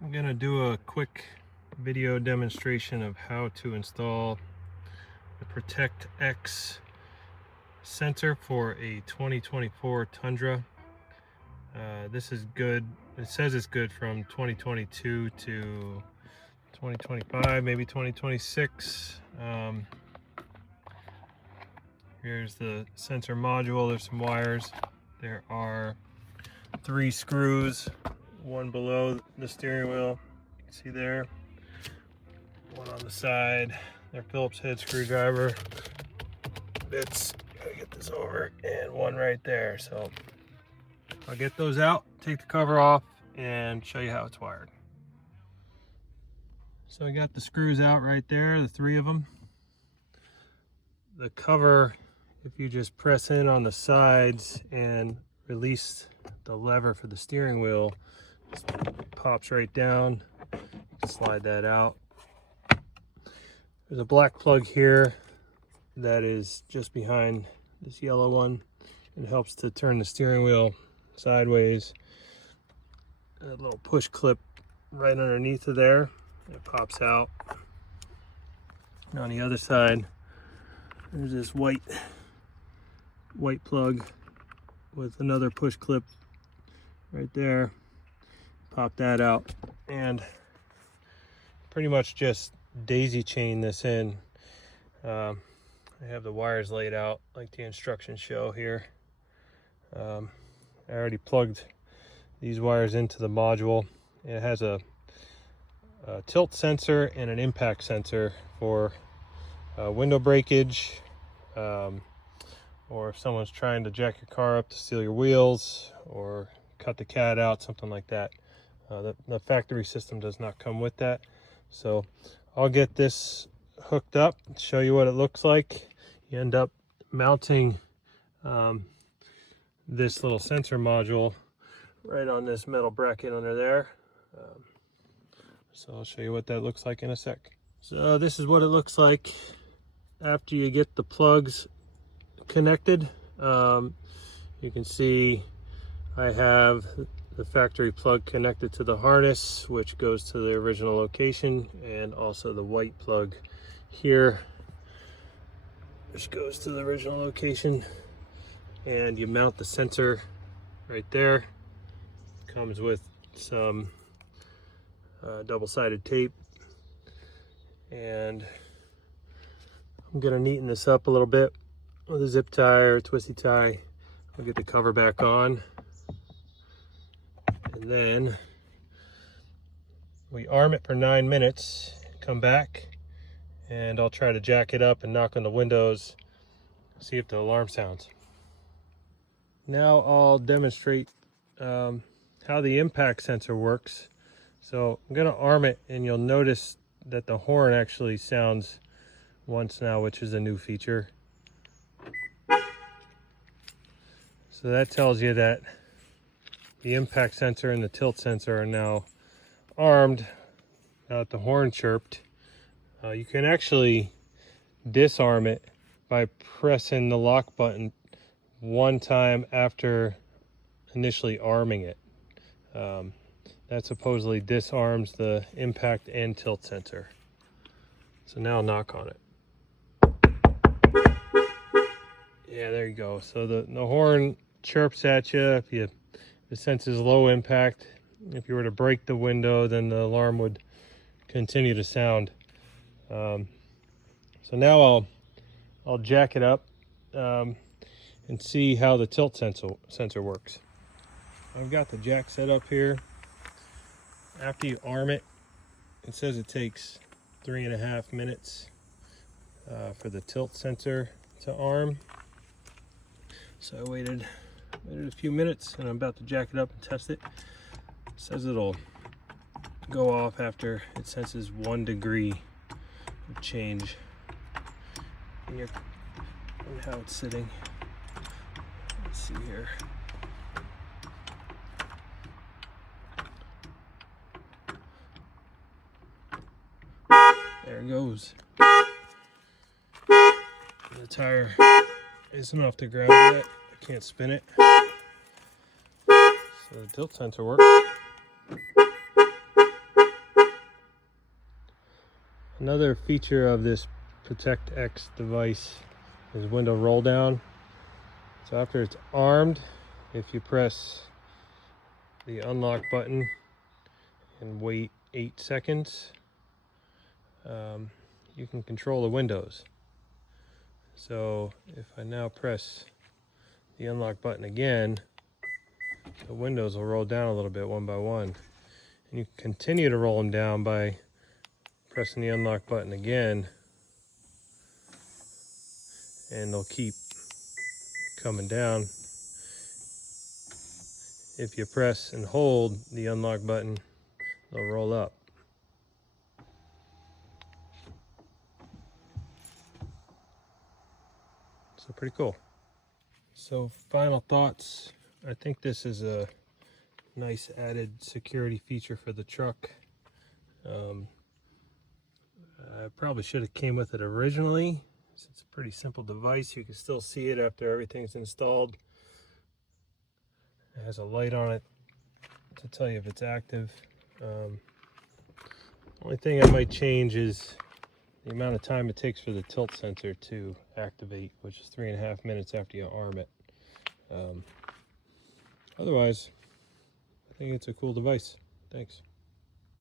I'm going to do a quick video demonstration of how to install the Protect-X sensor for a 2024 Tundra. This is good. It says it's good from 2022 to 2025, maybe 2026. Here's the sensor module. There's some wires. There are 3 screws, one below the steering wheel, you can see there, one on the side, their Phillips head screwdriver bits, gotta get this over, and one right there. So I'll get those out, take the cover off, and show you how it's wired. So I got the screws out right there, the 3 of them. The cover, if you just press in on the sides and release the lever for the steering wheel, it pops right down. Slide that out. There's a black plug here that is just behind this yellow one. It helps to turn the steering wheel sideways. A little push clip right underneath of there. It pops out. And on the other side, there's this white plug with another push clip right there. Pop that out and pretty much just daisy chain this in. I have the wires laid out like the instructions show here. I already plugged these wires into the module. It has a tilt sensor and an impact sensor for window breakage, or if someone's trying to jack your car up to steal your wheels or cut the cat out, something like that. The factory system does not come with that. So I'll get this hooked up, show you what it looks like. You end up mounting this little sensor module right on this metal bracket under there. So I'll show you what that looks like in a sec. So this is what it looks like after you get the plugs connected. You can see I have the factory plug connected to the harness, which goes to the original location, and also the white plug here, which goes to the original location. And you mount the sensor right there. Comes with some double-sided tape, and I'm gonna neaten this up a little bit with a zip tie or a twisty tie. I'll get the cover back on, and then we arm it for 9 minutes, come back, and I'll try to jack it up and knock on the windows, see if the alarm sounds. Now I'll demonstrate how the impact sensor works. So I'm gonna arm it, and you'll notice that the horn actually sounds once now, which is a new feature. So that tells you that the impact sensor and the tilt sensor are now armed. Now that the horn chirped, you can actually disarm it by pressing the lock button one time after initially arming it. That supposedly disarms the impact and tilt sensor. So now I'll knock on it. Yeah, there you go. So the horn chirps at you if it senses low impact. If you were to break the window, then the alarm would continue to sound. So now I'll jack it up and see how the tilt sensor works. I've got the jack set up here. After you arm it, it says it takes 3.5 minutes for the tilt sensor to arm. So I waited a few minutes, and I'm about to jack it up and test it. It says it'll go off after it senses 1 degree of change in how it's sitting. Let's see here. There it goes. The tire isn't off the ground yet. I can't spin it. So the tilt sensor works. Another feature of this Protect-X device is window roll down. So after it's armed, if you press the unlock button and wait 8 seconds, you can control the windows. So if I now press the unlock button again, the windows will roll down a little bit one by one. And you can continue to roll them down by pressing the unlock button again, and they'll keep coming down. If you press and hold the unlock button, they'll roll up. So pretty cool. So final thoughts. I think this is a nice added security feature for the truck. I probably should have came with it originally. It's a pretty simple device. You can still see it after everything's installed. It has a light on it to tell you if it's active. Only thing I might change is the amount of time it takes for the tilt sensor to activate, which is 3.5 minutes after you arm it. Otherwise, I think it's a cool device. Thanks.